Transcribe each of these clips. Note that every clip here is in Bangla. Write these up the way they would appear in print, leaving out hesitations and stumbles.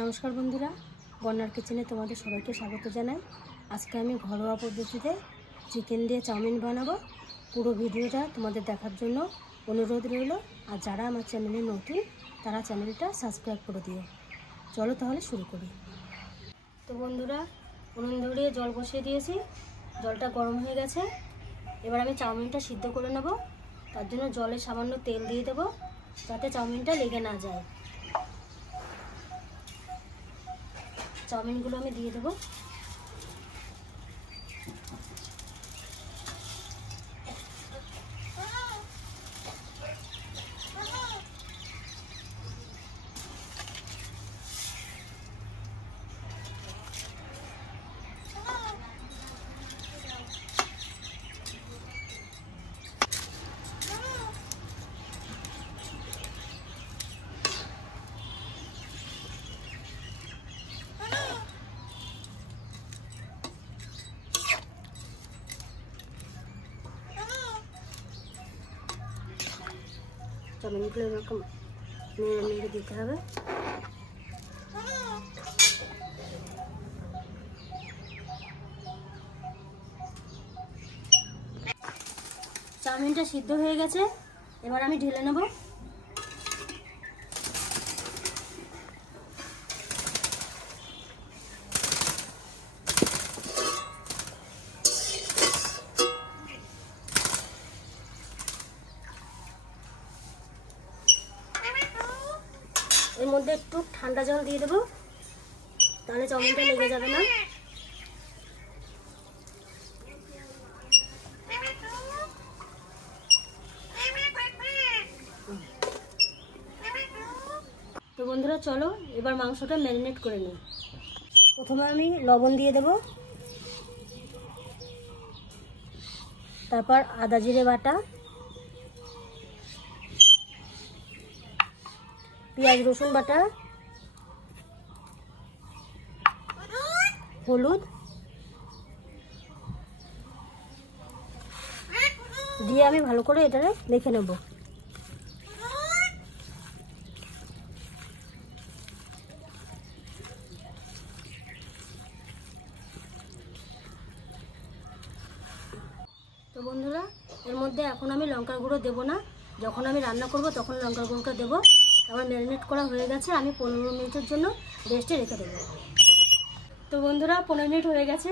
নমস্কার বন্ধুরা, বন্যার কিচেনে তোমাদের সবাইকে স্বাগত জানাই। আজকে আমি ঘরোয়া পদ্ধতিতে চিকেন দিয়ে চাউমিন বানাবো। পুরো ভিডিওটা তোমাদের দেখার জন্য অনুরোধ রইল। আর যারা আমার চ্যানেলে নতুন তারা চ্যানেলটা সাবস্ক্রাইব করে দিও। চলো তাহলে শুরু করি। তো বন্ধুরা, উনুন ধরিয়ে জল বসিয়ে দিয়েছি, জলটা গরম হয়ে গেছে। এবার আমি চাউমিনটা সিদ্ধ করে নেব। তার জন্য জলে সামান্য তেল দিয়ে দেবো, যাতে চাউমিনটা লেগে না যায়। চাউমিনগুলো আমি দিয়ে দেবো। চাউমিনগুলো এরকম নেড়ে নেড়ে দিতে হবে। চাউমিনটা সিদ্ধ হয়ে গেছে, এবার আমি ঢেলে নেব। এর মধ্যে একটু ঠান্ডা জল দিয়ে দেবো, তাহলে চাউমিনটা লেগে যাবে না। তো বন্ধুরা চলো এবার মাংসটা ম্যারিনেট করে নিই। প্রথমে আমি লবণ দিয়ে দেব, তারপর আদা জিরে বাটা, পেঁয়াজ রসুন বাটা, হলুদ দিয়ে আমি ভালো করে এটা মেখে নেব। তো বন্ধুরা, এর মধ্যে এখন আমি লঙ্কার গুঁড়ো দেবো না, যখন আমি রান্না করব তখন লঙ্কার গুঁড়োটা দেবো। আমার ম্যারিনেট করা হয়ে গেছে, আমি 15 মিনিটের জন্য রেস্টে রেখে দেবো। তো বন্ধুরা 15 মিনিট হয়ে গেছে,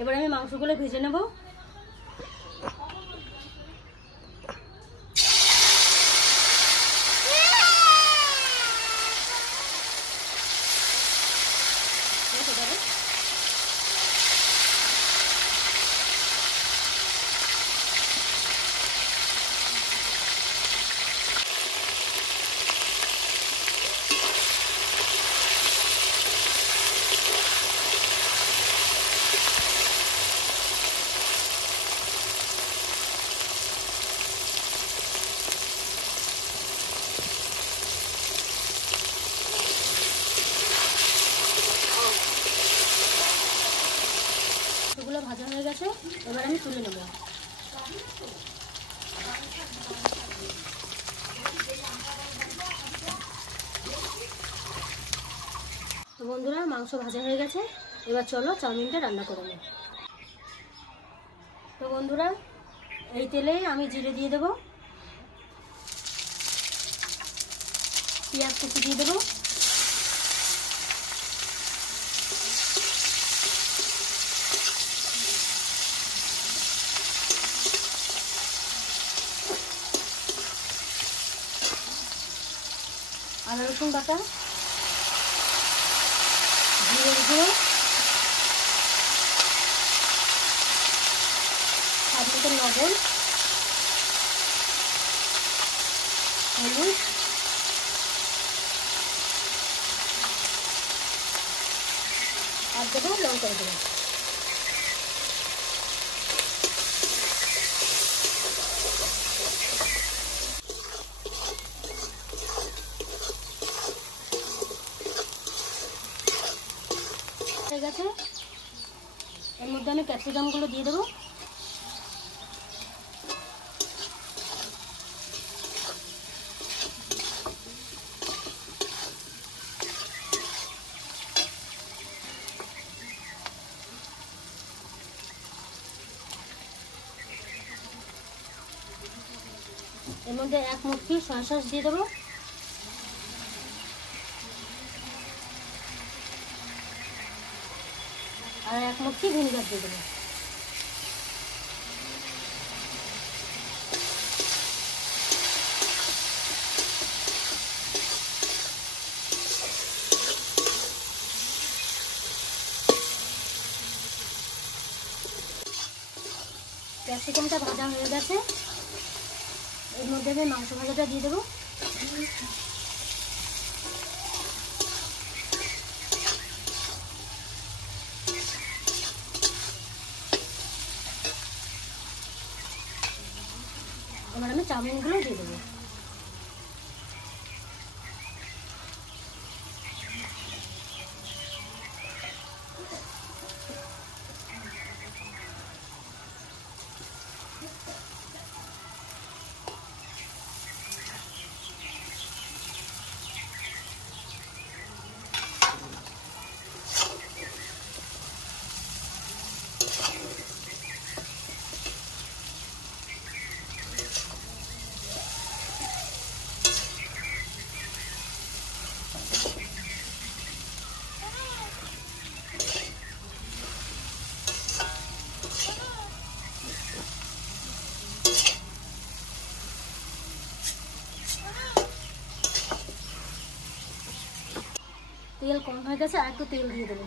এবার আমি মাংসগুলো ভেজে নেব। ভাজা হয়ে গেছে, এবার আমি তুলে নেব। তো বন্ধুরা, মাংস ভাজা হয়ে গেছে, এবার চলো চাউমিনটা রান্না করে নিই। তো বন্ধুরা, এই তেলে আমি জিরে দিয়ে দেবো, পেঁয়াজ কুচি দিয়ে দেবো, আদা রসুন বাটা, জিরের গুঁড়ো, স্বাদ মতো লবণ, হলুদ, আর দেবো লঙ্কার গুঁড়ো। হয়ে গেছে, এর মধ্যে আমি ক্যাপসিকামগুলো দিয়ে দেবো। এর মধ্যে 1 মুটকি সয়া সস দিয়ে দেবো। আর 1 মুটকি ভিনেগার দিয়ে দেবো। ক্যাপসিকামটা ভাজা হয়ে গেছে, এর মধ্যে আমি মাংস ভাজাটা দিয়ে দেবো। এবার আমি চাউমিনগুলো দিয়ে দেবো। তেল কম হয়ে গেছে, আর একটু তেল দিয়ে দেবো।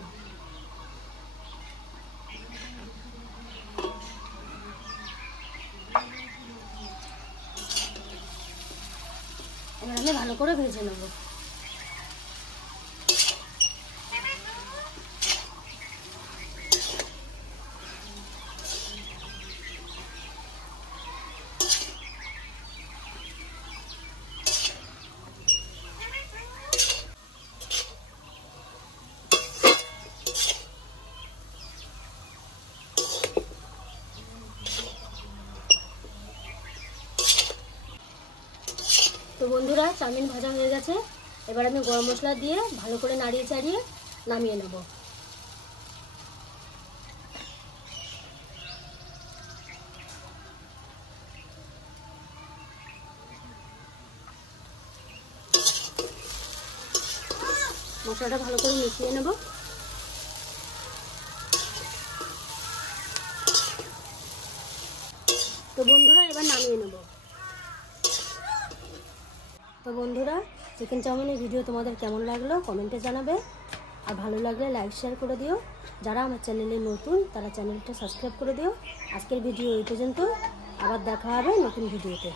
এবার আমি ভালো করে ভেজে নেব। তো বন্ধুরা, চাউমিন ভাজা হয়ে গেছে, এবার আমি গরম মশলা দিয়ে ভালো করে নাড়িয়ে চাড়িয়ে নামিয়ে নেব। মশলাটা ভালো করে মিশিয়ে নেব। তো বন্ধুরা, এবার নামিয়ে নেব। তো বন্ধুরা, চিকেন চাউমিনের ভিডিও তোমাদের কেমন লাগলো কমেন্টে জানাবে, আর ভালো লাগলে লাইক শেয়ার করে দিও। যারা আমার চ্যানেলে নতুন তারা চ্যানেলটা সাবস্ক্রাইব করে দিও। আজকের ভিডিও এই পর্যন্ত, আবার দেখা হবে নতুন ভিডিওতে।